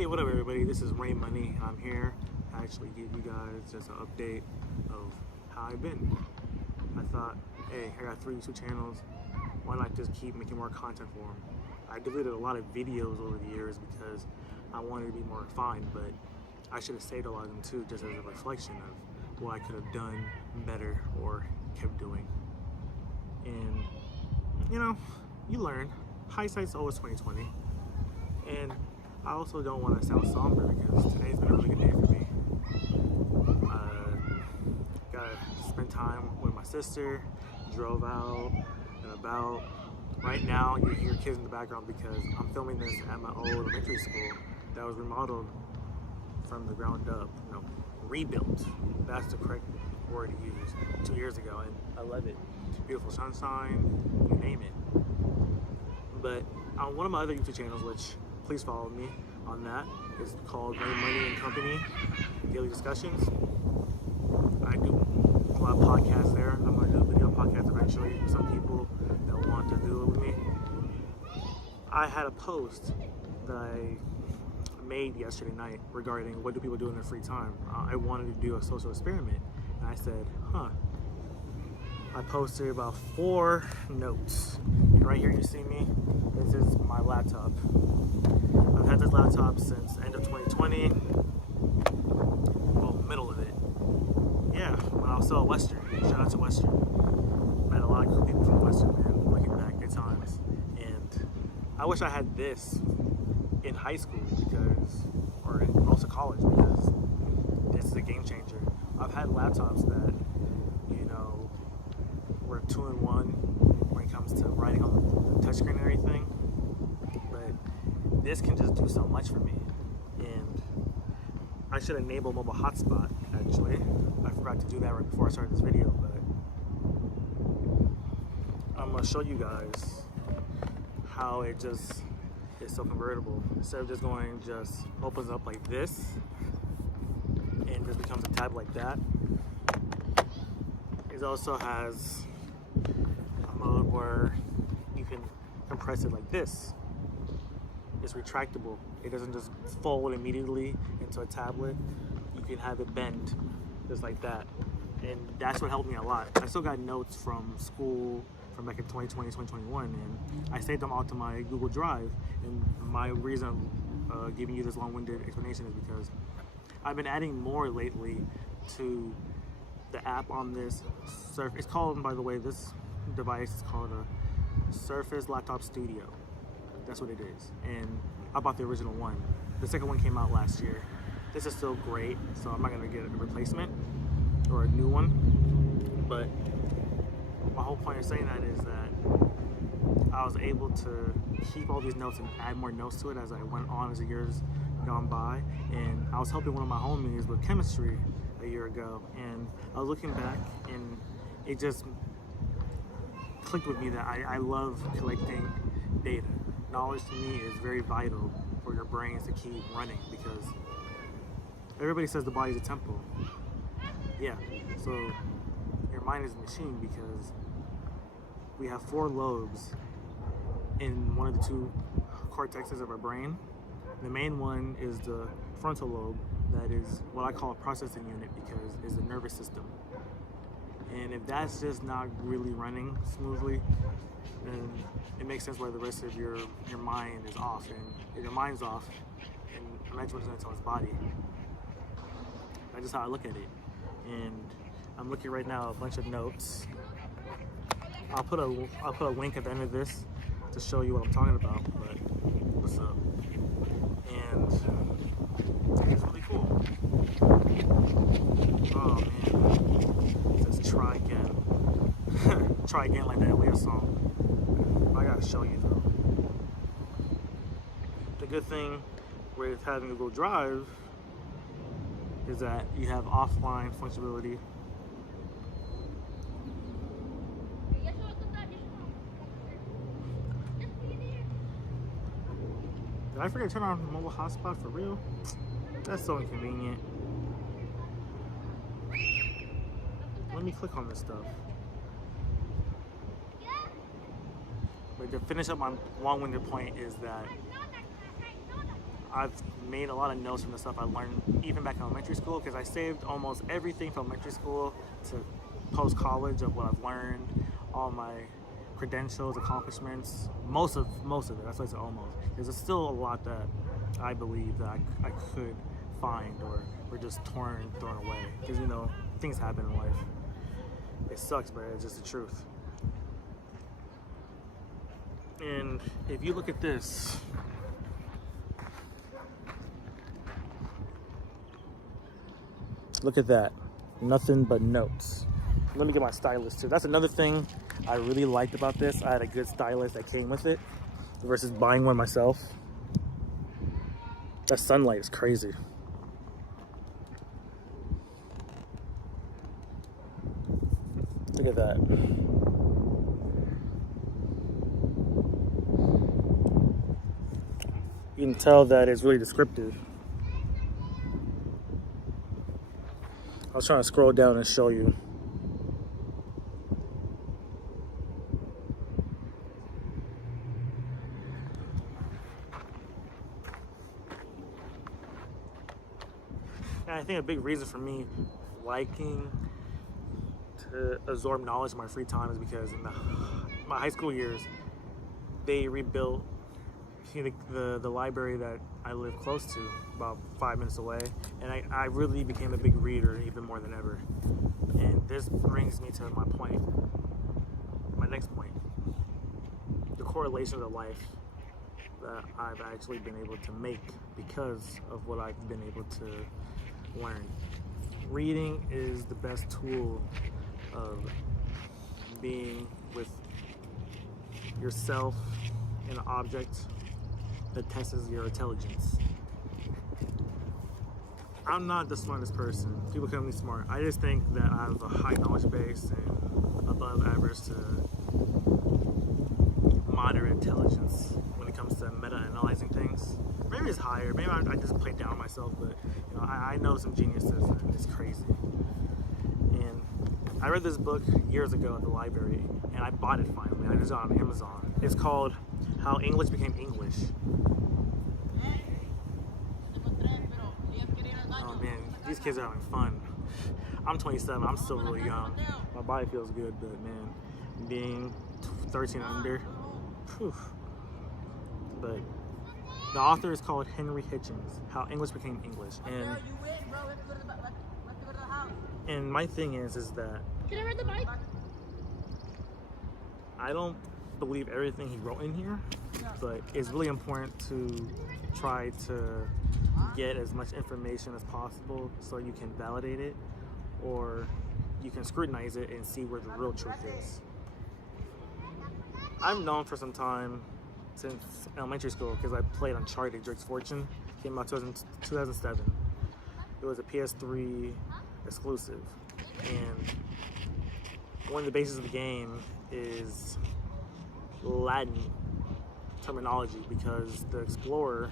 Hey, what up everybody, this is RayMoney and I'm here to actually give you guys just an update of how I've been. I thought, hey, I got 3 YouTube channels, why not just keep making more content for them? I deleted a lot of videos over the years because I wanted to be more refined, but I should have saved a lot of them too, just as a reflection of what I could have done better or kept doing. And you know, you learn. Hindsight's always 20/20. And I also don't want to sound somber because today's been a really good day for me. Gotta spend time with my sister, drove out and about. Right now you hear kids in the background because I'm filming this at my old elementary school that was remodeled from the ground up, rebuilt. That's the correct word to use, 2 years ago, and I love it. Beautiful sunshine, you name it. But on one of my other YouTube channels, which please follow me on that, it's called RayMoney and Company Daily Discussions. I do a lot of podcasts there. I'm going to do a video podcast eventually for some people that want to do it with me. I had a post that I made yesterday night regarding what do people do in their free time. I wanted to do a social experiment, and I said, I posted about 4 notes. And right here you see me, this is my laptop. I've had this laptop since end of 2020, well, middle of it. Yeah, when I was still at Western. Shout out to Western. Met a lot of cool people from Western, man, looking back at times. And I wish I had this in high school or also college, because this is a game changer. I've had laptops that, were 2-in-1 when it comes to writing on the touchscreen and everything, but this can just do so much for me. And I should enable mobile hotspot, actually. I forgot to do that right before I started this video, but I'm going to show you guys how it just is so convertible. Instead of just opens up like this and just becomes a tab like that. It also has a mode where you can compress it like this. It's retractable. It doesn't just fold immediately into a tablet. You can have it bend just like that. And that's what helped me a lot. I still got notes from school from back in 2020, 2021, and I saved them all to my Google Drive. And my reason of giving you this long-winded explanation is because I've been adding more lately to the app on this Surface. It's called, by the way, this device is called a Surface Laptop Studio. That's what it is. And I bought the original one. The second one came out last year. This is still great, so I'm not gonna get a replacement or a new one. But my whole point of saying that is that I was able to keep all these notes and add more notes to it as I went on as the years gone by. And I was helping one of my homies with chemistry a year ago, and I was looking back and it just clicked with me that I love collecting data. Knowledge to me is very vital for your brains to keep running, because everybody says the body's a temple. Yeah, so your mind is a machine because we have 4 lobes in one of the 2 cortexes of our brain. The main one is the frontal lobe. That is what I call a processing unit, because it's the nervous system. And if that's just not really running smoothly, then it makes sense why the rest of your mind is off. And if your mind's off, and imagine what it's going to tell its body. That's just how I look at it. And I'm looking right now at a bunch of notes. I'll put a link at the end of this to show you what I'm talking about. But what's up? And it's really cool. Oh man, it says try again. Try again, like that Leo song. I gotta show you though. The good thing with having Google Drive is that you have offline flexibility. Did I forget to turn on mobile hotspot for real? That's so inconvenient. Let me click on this stuff. But to finish up my long-winded point is that I've made a lot of notes from the stuff I learned even back in elementary school, because I saved almost everything from elementary school to post-college of what I've learned, all my credentials, accomplishments, most of it. That's why I said almost. There's still a lot that I believe that I could find or just thrown away, because you know, things happen in life. It sucks, but it's just the truth. And if you look at this, look at that, nothing but notes. Let me get my stylus too. That's another thing I really liked about this. I had a good stylus that came with it versus buying one myself. That sunlight is crazy. Look at that. You can tell that it's really descriptive. I was trying to scroll down and show you. And I think a big reason for me liking to absorb knowledge in my free time is because in my high school years, they rebuilt the library that I live close to, about 5 minutes away, and I really became a big reader even more than ever. And this brings me to my next point, the correlations of life that I've actually been able to make because of what I've been able to learn. Reading is the best tool of being with yourself and an object that tests your intelligence. I'm not the smartest person. People call me smart. I just think that I have a high knowledge base and above average to moderate intelligence when it comes to meta-analyzing things. Maybe it's higher. Maybe I just play down myself, but you know, I know some geniuses, and it's crazy. And I read this book years ago at the library, and I bought it finally. I just got it on Amazon. It's called How English Became English. Oh man, these kids are having fun. I'm 27, I'm still really young. My body feels good, but man, being 13 under, whew. But the author is called Henry Hitchens, How English Became English. And my thing is that Can I ride the bike? I don't believe everything he wrote in here, but it's really important to try to get as much information as possible so you can validate it, or you can scrutinize it and see where the real truth is. I've known for some time, since elementary school, because I played Uncharted, Drake's Fortune. Came out 2007. It was a PS3 exclusive, and one of the bases of the game is Latin terminology, because the explorer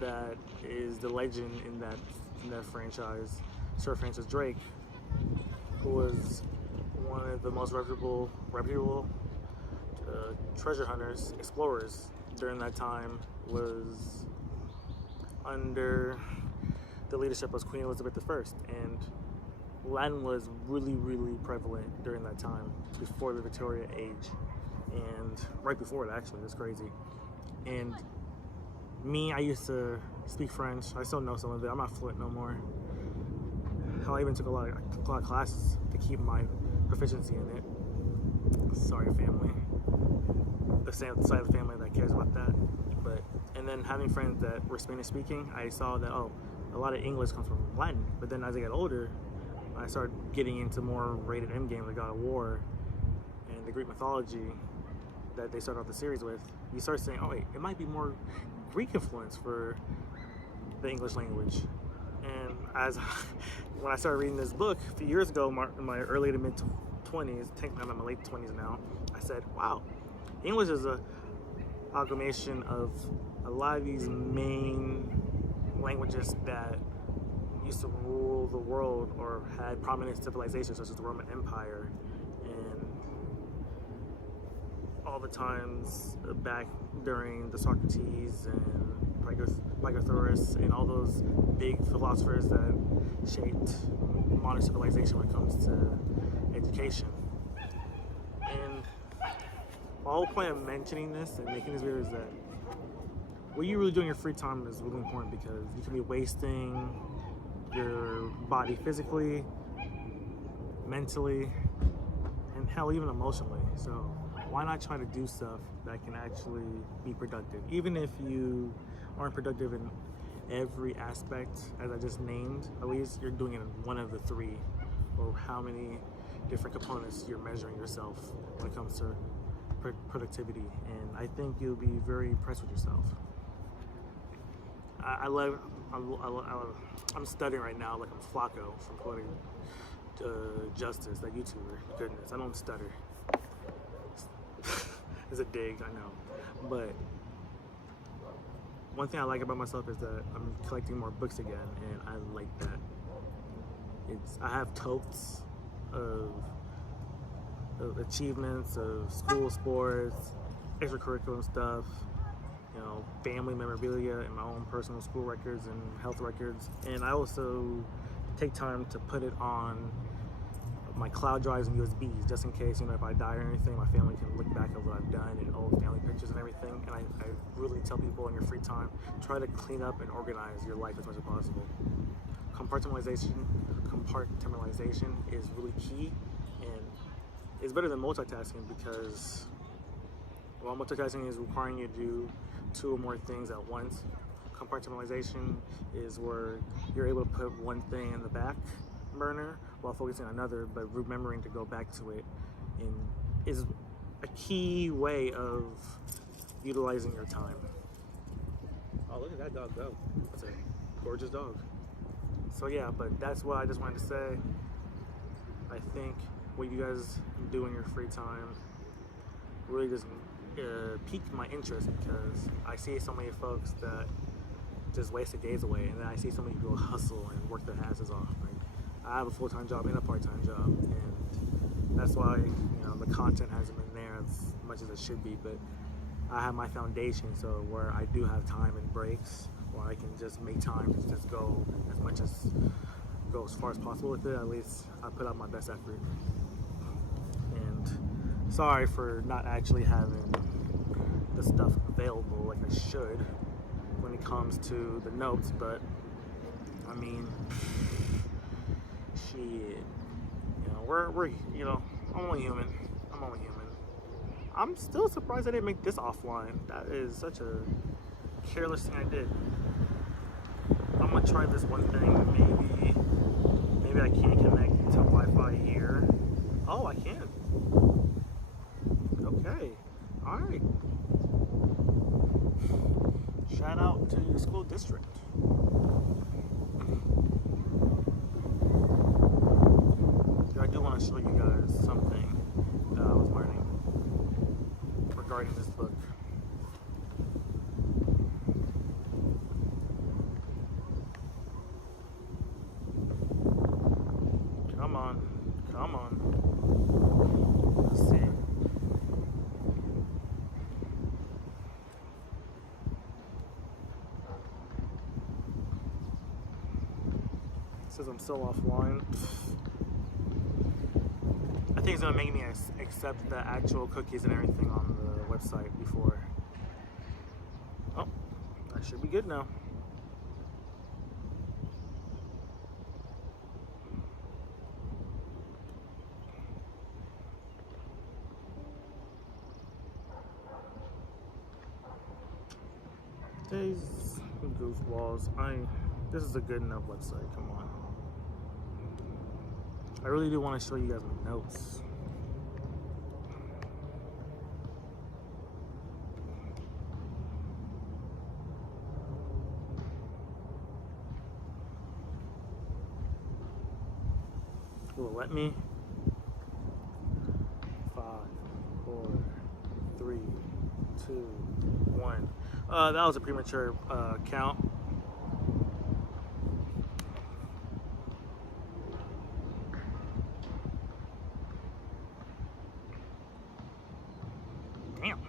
that is the legend in that franchise, Sir Francis Drake, who was one of the most reputable treasure hunters, explorers during that time, was under the leadership of Queen Elizabeth I, and Latin was really, really prevalent during that time, before the Victorian age, and right before it actually. That's crazy. And me, I used to speak French. I still know some of it. I'm not fluent no more. Hell, I even took a lot of classes to keep my proficiency in it. Sorry, family. The side of the family that cares about that. But and then having friends that were Spanish speaking, I saw that a lot of English comes from Latin. But then as I got older, I started getting into more rated M games like God of War and the Greek mythology that they started off the series with. You start saying, oh wait, it might be more Greek influence for the English language. And when I started reading this book a few years ago, in my early to mid 20s, technically I'm in my late 20s now, I said, wow, English is a amalgamation of a lot of these main languages that used to rule the world or had prominent civilizations, such as the Roman Empire, and all the times back during the Socrates and Pythagoras, and all those big philosophers that shaped modern civilization when it comes to education. And the whole point of mentioning this and making this video is that what you really do in your free time is really important, because you can be wasting your body physically, mentally, and hell, even emotionally. So why not try to do stuff that can actually be productive? Even if you aren't productive in every aspect, as I just named, at least you're doing it in one of the three, or how many different components you're measuring yourself when it comes to productivity. And I think you'll be very impressed with yourself. I'm studying right now, like I'm Flacco from Poetic Justice, that YouTuber. Goodness, I don't stutter. It's a dig, I know. But one thing I like about myself is that I'm collecting more books again, and I like that. I have totes of achievements of school sports, extracurricular stuff, you know, family memorabilia, and my own personal school records and health records. And I also take time to put it on my cloud drives and USBs, just in case, you know, if I die or anything, my family can look back at what I've done and old family pictures and everything. And I really tell people in your free time, try to clean up and organize your life as much as possible. Compartmentalization is really key, and it's better than multitasking, because while multitasking is requiring you to do 2 or more things at once, compartmentalization is where you're able to put one thing in the back burner while focusing on another, but remembering to go back to it, and is a key way of utilizing your time. Oh, look at that dog go. That's a gorgeous dog. So yeah, but that's what I just wanted to say. I think what you guys do in your free time really just piqued my interest, because I see so many folks that just waste their days away, and then I see so many people hustle and work their asses off. Like, I have a full-time job and a part-time job, and that's why, you know, the content hasn't been there as much as it should be. But I have my foundation, so where I do have time and breaks, where I can just make time to just go as far as possible with it. At least I put out my best effort. And sorry for not actually having the stuff available like I should when it comes to the notes, but I mean, shit, you know, we're you know, I'm only human. I'm still surprised I didn't make this offline. That is such a careless thing I did. I'm gonna try this one thing. Maybe I can connect to Wi-Fi here. Oh, I can. Okay. All right. Shout out to the school district. I do want to show you guys something that I was learning regarding this book. Come on. Let's see. It says I'm still offline. I think it's gonna make me accept the actual cookies and everything on the website before. Oh, I should be good now. These goofballs. This is a good enough website. Come on. I really do want to show you guys my notes. Will it let me? 5, 4, 3, 2, 1. That was a premature count. Damn,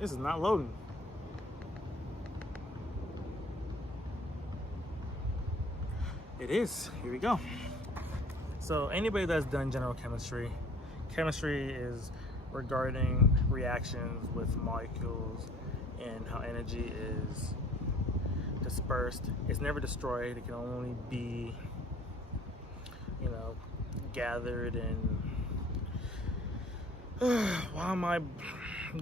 this is not loading. It is. Here we go. So anybody that's done general chemistry, chemistry is regarding reactions with molecules and how energy is dispersed. It's never destroyed. It can only be, you know, gathered and why am I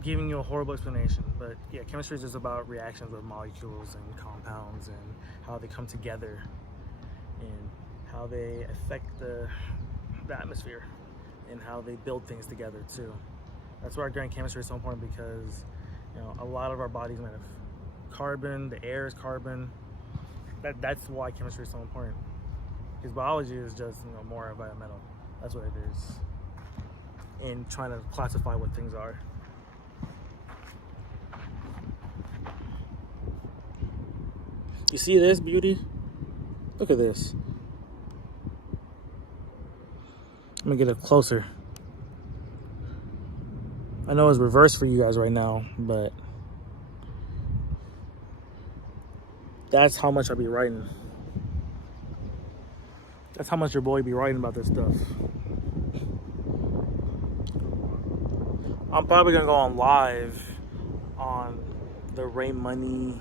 giving you a horrible explanation? But yeah, chemistry is just about reactions with molecules and compounds and how they come together and how they affect the atmosphere and how they build things together too. That's why organic chemistry is so important, because you know, a lot of our bodies made of carbon, the air is carbon. That's why chemistry is so important. Because biology is just, you know, more environmental. That's what it is. In trying to classify what things are. You see this beauty? Look at this. I'm gonna get it closer. I know it's reversed for you guys right now, but that's how much I be writing. That's how much your boy be writing about this stuff. I'm probably gonna go on live on the RayMoney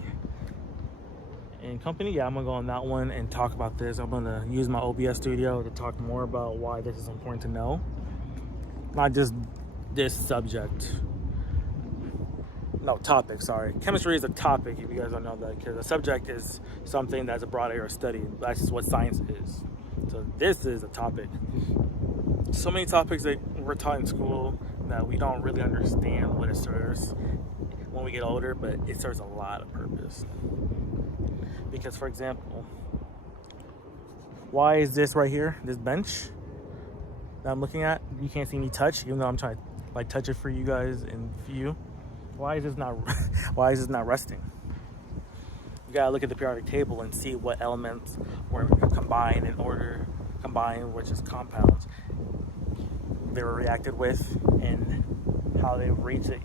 and Company. Yeah, I'm gonna go on that one and talk about this. I'm gonna use my OBS studio to talk more about why this is important to know. Not just this subject. No, topic, sorry. Chemistry is a topic, if you guys don't know that, because a subject is something that's a broad area of study. That's just what science is. So this is a topic. So many topics that we're taught in school that we don't really understand what it serves when we get older, but it serves a lot of purpose. Because, for example, why is this right here, this bench that I'm looking at, you can't see me touch, even though I'm trying to like touch it for you guys and for you. Why is this not resting? You gotta look at the periodic table and see what elements were combined, which is compounds, they were reacted with, and how they reacted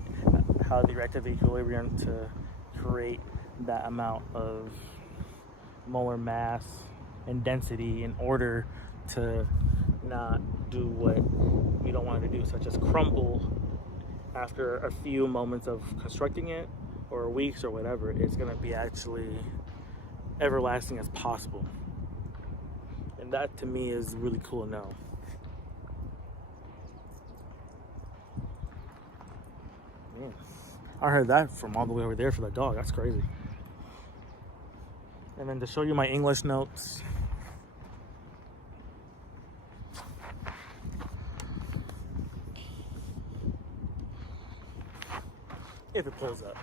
the equilibrium to create that amount of molar mass and density in order to not do what you don't want it to do, such as crumble after a few moments of constructing it or weeks or whatever. It's going to be actually everlasting as possible. And that to me is really cool to know. Man, I heard that from all the way over there for that dog. That's crazy. And then to show you my English notes. If it pulls up.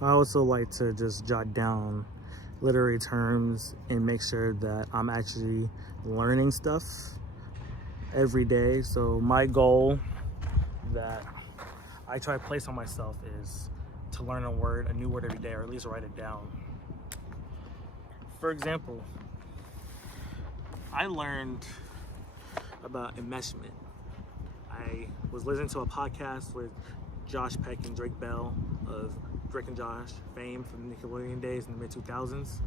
I also like to just jot down literary terms and make sure that I'm actually learning stuff every day. So my goal that I try to place on myself is to learn a new word every day, or at least write it down. For example, I learned about enmeshment. I was listening to a podcast with Josh Peck and Drake Bell of Drake and Josh fame from the Nickelodeon days in the mid-2000s.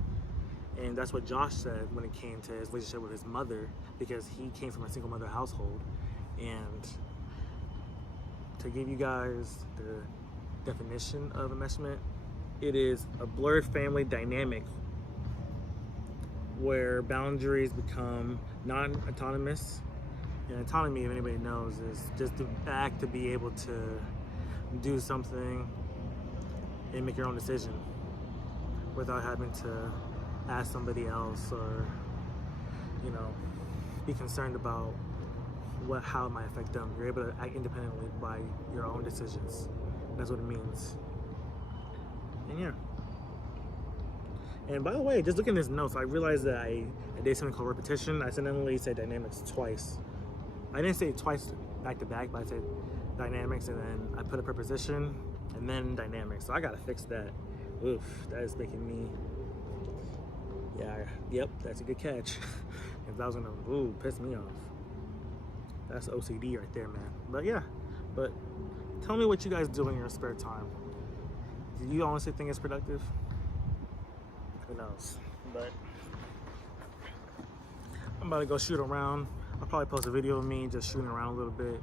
And that's what Josh said when it came to his relationship with his mother, because he came from a single mother household. And to give you guys the definition of enmeshment, it is a blurred family dynamic where boundaries become non-autonomous. And autonomy, if anybody knows, is just the act to be able to do something and make your own decision without having to ask somebody else, or, you know, be concerned about how it might affect them. You're able to act independently by your own decisions. That's what it means. And yeah. And by the way, just looking at this notes, I realized that I did something called repetition. I accidentally said dynamics twice. I didn't say it twice back to back, but I said dynamics and then I put a preposition and then dynamics. So I gotta fix that. Oof, that is making me, yeah, yep, that's a good catch. If that was gonna, piss me off. That's OCD right there, man. But yeah, but tell me what you guys do in your spare time. Do you honestly think it's productive? Who knows? But I'm about to go shoot around. I'll probably post a video of me just shooting around a little bit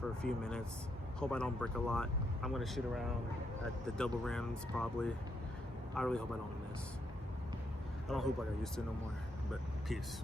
for a few minutes. Hope I don't break a lot. I'm gonna shoot around at the double rims probably. I really hope I don't miss. I don't hoop like I used to no more, but peace.